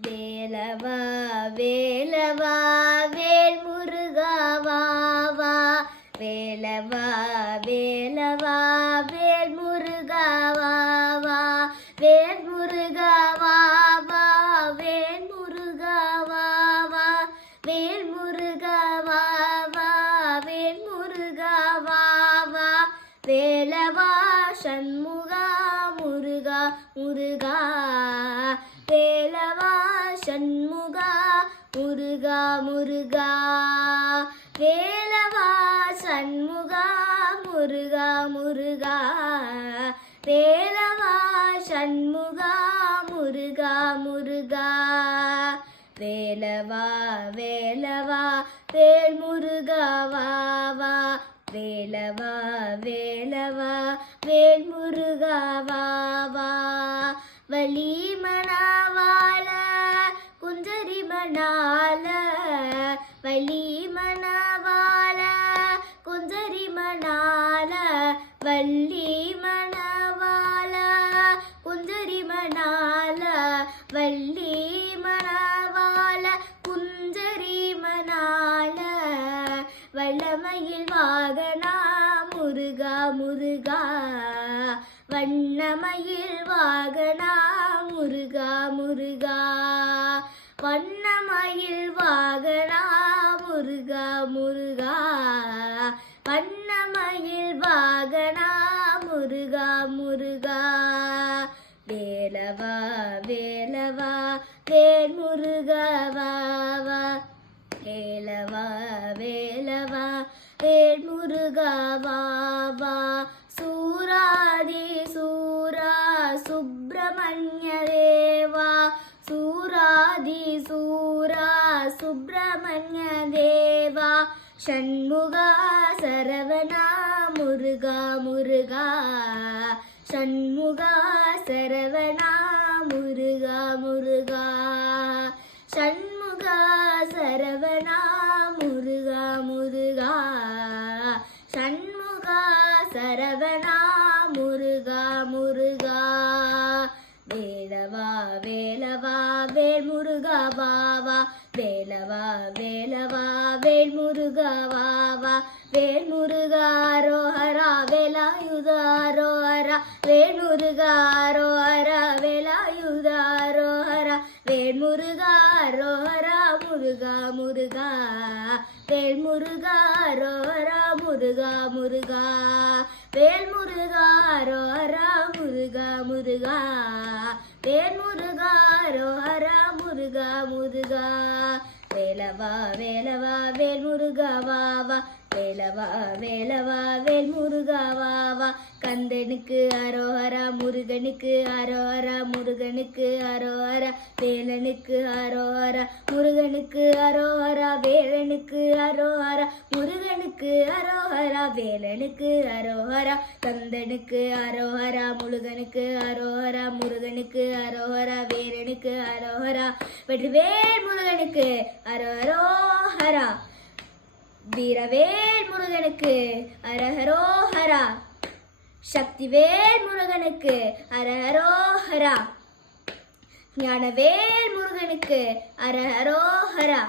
வேலவா வேலவா வேல் முருகா வா வா. வேலவா வேலவா வேல் முருகா வா வா. வேல் முருகா வா வா. வேல் முருகா வா வா. வேல் முருகா வா வா. வேல் முருகா வா வா. வேலவா சண்முகா முருகா முருகா. வேலவா சண்முகா முருகா முருகா. வேலவா சண்முகா முருகா முருகா. வேலவா சண்முகா முருகா முருகா. வேலவா வேலவா வேல் முருகா வா வா. வேலவா வேலவா வேல் முருகா வா வா. வலி மணவாள குஞ்சரி மணால. வலி மணவாள குஞ்சரி மணால. வள்ளி மணவாள குஞ்சரி மணால. வள்ளி மணவாள குஞ்சரி மணால. வல்லமையில் வாகனா முருகா முருகா. வண்ணமயில் வாகனா முருகா முருகா. வண்ணமயில் வாகனா முருகா முருகா. வண்ணமயில் வாகனா முருகா முருகா. வேலவா வேலவா வேல் முருகா வா வா. வேலவா வேலவா வேல் முருகா வா வா. சூராதி சூரா சுப்பிரமணிய தேவா. சூராதி சூரா சுப்பிரமணிய தேவா. ஷண்முகா சரவணா முருகா முருகா. ஷண்முகா சரவணா முருகா முருகா. ஷண்முகா சரவணா முருகா முருகா. ஷண்முகா சரவணா முருகா முருகா. வேலவா வேலவா வேல் முருகா வா வா. வேலவா வேலவா வேல் முருகா வா வா. வேல் முருகா ரோஹரா வேலாயுதா ரோஹரா. வேல் முருகா ரோஹரா வேலாயுதா ரோஹரா. வேல் முருகா ரோஹரா முருகா முருகா. வேல் முருகா ரோஹரா முருகா முருகா. வேல் முருகா ரோஹரா முருகா முருகா. வேல் முருகா ரோஹரா முருகா முருகா. வேலவா வேலவா வேல் முருகா வா வா. வேலவா வேலவா வேல் முருகா வா வா. கந்தனுக்கு அரோஹரா முருகனுக்கு அரோஹரா. முருகனுக்கு அரோஹரா வேலனுக்கு அரோஹரா. முருகனுக்கு அரோஹரா வேலனுக்கு அரோஹரா. முருகனுக்கு அரோஹரா வேலனுக்கு அரோஹரா. கந்தனுக்கு அரோஹரா முருகனுக்கு அரோஹரா. முருகனுக்கு அரோஹரா வேலனுக்கு அரோஹரா. வெற்றிவேல் முருகனுக்கு அரோஹரா. வீரவேல் முருகனுக்கு அரஹரோஹரா. சக்திவேல் முருகனுக்கு அரஹரோஹரா. ஞானவேல் முருகனுக்கு அரஹரோஹரா.